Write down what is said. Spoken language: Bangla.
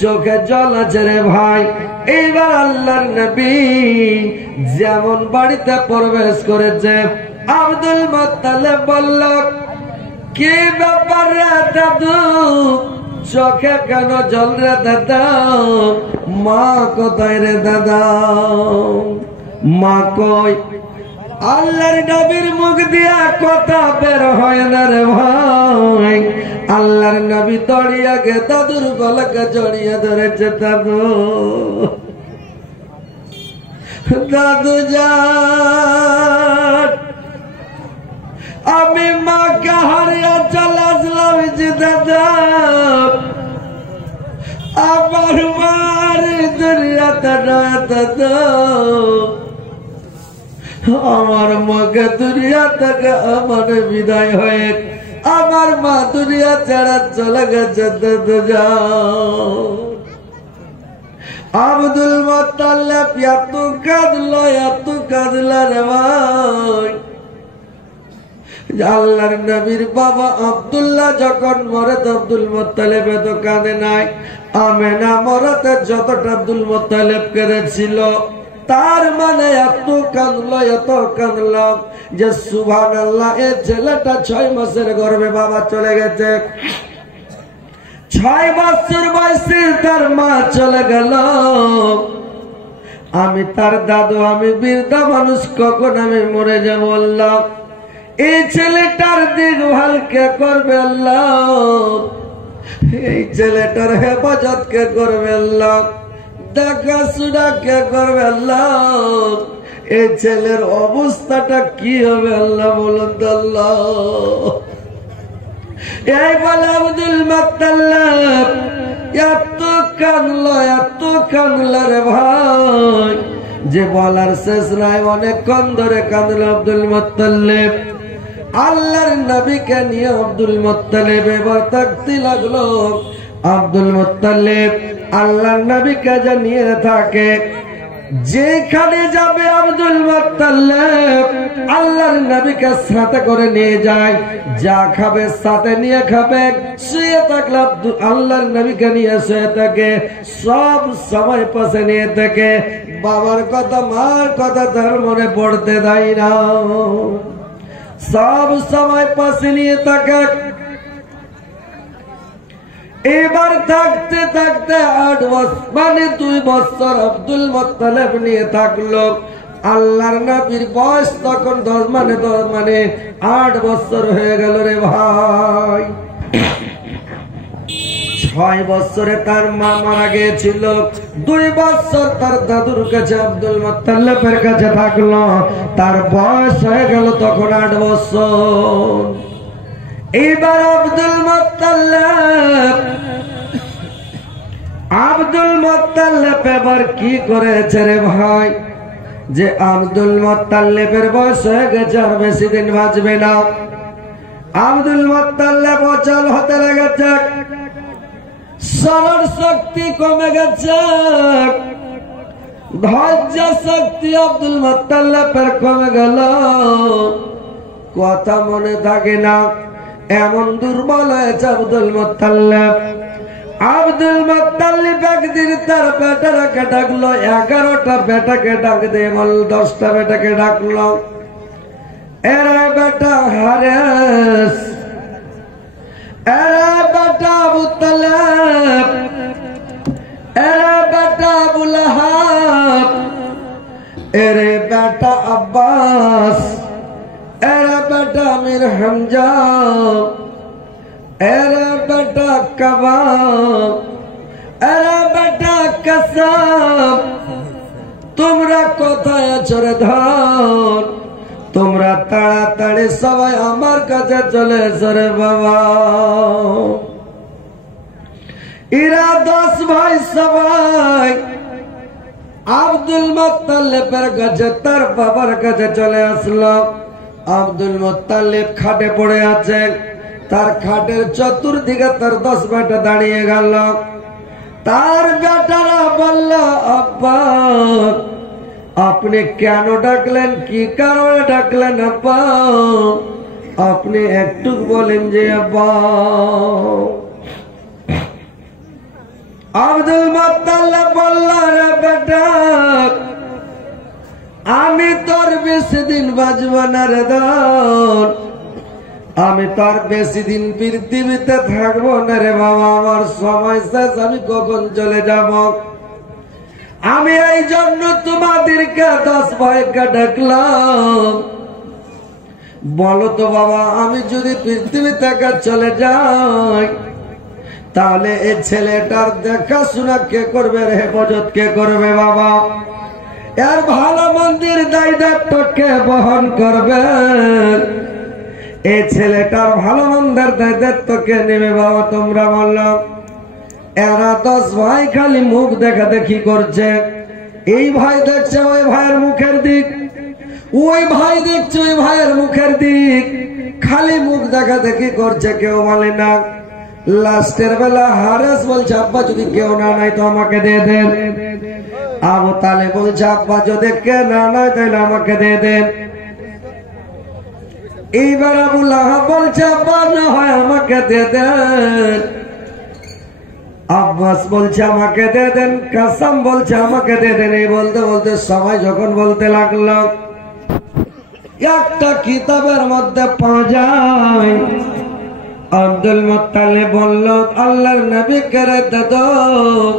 চোখে জল আছে রে ভাই। এইবার আল্লাহর নবী যেমন বাড়িতে প্রবেশ করেছে, আব্দুল মুত্তালিব বলল, কি ব্যাপার রে দাদু, চোখে কেন জল রে দাদা? মা কোথায় রে দাদা? মা কই? আল্লাহর নবীর মুখ দিয়া কথা বের হয় না রে ভাই। আল্লাহর নবী দড়িয়া গে দাদুর গলাকে জড়িয়ে ধরেছে। দাদু, দাদু যান, আমি মাকে হারিয়ে চলে আসলাম যে দাদা, আমার মার দুনিয়াতে নয় দাদা, আমার মাকে দুনিয়া থেকে আমার বিদায় হয়ে আমার মা দুনিয়া ছাড়া চলে গেছে। দাদু যাও। আব্দুল মুত্তালিব এত কাঁদলো রে ভাই। আল্লাহর নবীর বাবা আব্দুল্লাহ যখন মরে, আব্দুল মুত্তালিব এত কাঁদে নাই। আমেনা মরতে যতটা আব্দুল মুত্তালিব কেঁদেছিল, তার মানে এত কাঁদলো যে সুবহানাল্লাহ, এই ছেলেটা 6 মাসের গর্ভে বাবা চলে গেছে, 6 বছর বয়সে তার মা চলে গেল। আমি তার দাদু, আমি বৃদ্ধা মানুষ, কখন আমি মরে যাবো আল্লাহ? এই ছেলেটার দেখভাল কে করবে আল্লাহ? এই ছেলেটার হেফাজত কে করবে আল্লাহ? দেখাশোনা কে করবে আল্লাহ? এই ছেলের অবস্থাটা কি হবে আল্লাহ বলুন তো আল্লাহ। এই বলে আব্দুল মুত্তালিব এত কাঁদলো রে ভাই, যে বলার শেষ নাই। অনেকক্ষণ ধরে কাঁদলো আব্দুল মুত্তালিব। আল্লাহর নবীকে নিয়ে আব্দুল মুত্তালিব এবার থাকতে লাগলো। আব্দুল মুত্তালিব আল্লাহর নবীকে নিয়ে থাকে, যেখানে যাবে আব্দুল মুত্তালিব আল্লাহর নবীকে সাথে করে নিয়ে যায়। যা খাবে সাথে নিয়ে খাবে, শুয়ে থাকলে আল্লাহর নবীকে নিয়ে শুয়ে থাকে, সব সময় পাশে নিয়ে থাকে। বাবার কথা, মার কথা তার মনে পড়তে দেয় না, সব সময় পাশে নিয়ে থাকে। এবার থাকতে থাকতে 8 বছর মানে 2 বছর আব্দুল মুত্তালিব নিয়ে থাকলো। আল্লাহর নবীর বয়স তখন 10 মানে 8 বছর হয়ে গেল রে ভাই। 6 বছরে তার মা মারা গিয়েছিল, 2 বছর তার দাদুর কাছে আব্দুল মুত্তালিবের কাছে থাকলো। তার বয়স হয়ে গেল তখন 8 বছর। এবার আব্দুল মুত্তালিব এবার কি করেছে রে ভাই, যে আব্দুল মুত্তালিবের বয়স হয়ে গেছে, আর বেশি দিন বাঁচবে না। আব্দুল মুত্তালিব অচল হতে লেগেছে, স্মরণ শক্তি কমে গেছে, ধৈর্য শক্তি আব্দুল মুত্তালিবের কমে গেল, কথা মনে থাকে না, এমন দুর্বল হয়েছে আব্দুল মুত্তালিব। আব্দুল মুত্তালিব একদিন তার বেটাকে ডাকলো, 11টা বেটাকে ডাক দিয়ে বল, 10টা বেটাকে ডাকলো। এরা বেটা হারেস, এরা বেটা আবু তালেব, এরা বেটা আবু লাহাব, এরে বেটা আব্বাস, এরা বেটা আমির হামজা, এরা বেটা কাবাব, এরা বেটা কাসাব, তোমরা কোথায় আছো রে ধন? তোমরা তাড়াতাড়ি সবাই আমার কাছে চলে এসো রে বাবা। এরা 10 ভাই সবাই আব্দুল মুত্তালিবের কাছে, তার বাবার কাছে চলে আসলো। আব্দুল মুত্তালিব খাটে পড়ে আছে, তার খাটের চতুর্দিকে তার 10 বেটা দাঁড়িয়ে গেল। তার বেটারা বলল, আব্বা আপনি কেন ডাকলেন, কি কারণে ডাকলেন আব্বা? আপনি একটু বলেন যে আব্বা। আব্দুল মুত্তালিব বলল, রে বেটা, আমি তোর বেশি দিন বাঁচব না রে দন, আমি তোর বেশি দিন পৃথিবীতে থাকবো না রে বাবা, আমার সময় শেষ, আমি কখন চলে যাব। আমি এই জন্য তোমাদেরকে 10 ভাইকে ডাকলাম। বলো তো বাবা, আমি যদি পৃথিবী থেকে চলে যাই তাহলে এই ছেলেটার দেখাশোনা কে করবে, হেফাজত কে করবে বাবা? এর ভালো মন্দির দায়িত্ব কে বহন করবে? এই ছেলেটার ভালো মন্দির দায়িত্ব কে নেবে বাবা? তোমরা বললো। এরা 10 ভাই খালি মুখ দেখা দেখি করছে। এই ভাই দেখছে ওই ভাইয়ের মুখের দিক, ওই ভাই দেখছে ওই ভাইয়ের মুখের দিক, খালি মুখ দেখা দেখি করছে, কেউ বলে না। লাস্টের বেলা হারেস বলছে, আব্বা যদি কেউ না নাই তো আমাকে দিয়ে দেন। আবু তালেব বলছে, আব্বা যদি কে না নাই তাহলে আমাকে দিয়ে দেন। এইবার আবু লাহাব বলছে, আব্বা না হয় আমাকে দিয়ে দেন। আব্বাস বলছে আমাকে দিয়ে দেন, কাসম বলছে আমাকে দিয়ে দেন। এই বলতে বলতে সবাই যখন বলতে লাগলো, একটা কিতাবের মধ্যে পাওয়া যায় আব্দুল মুত্তালিব বলল, আল্লাহর নবী করে দাও।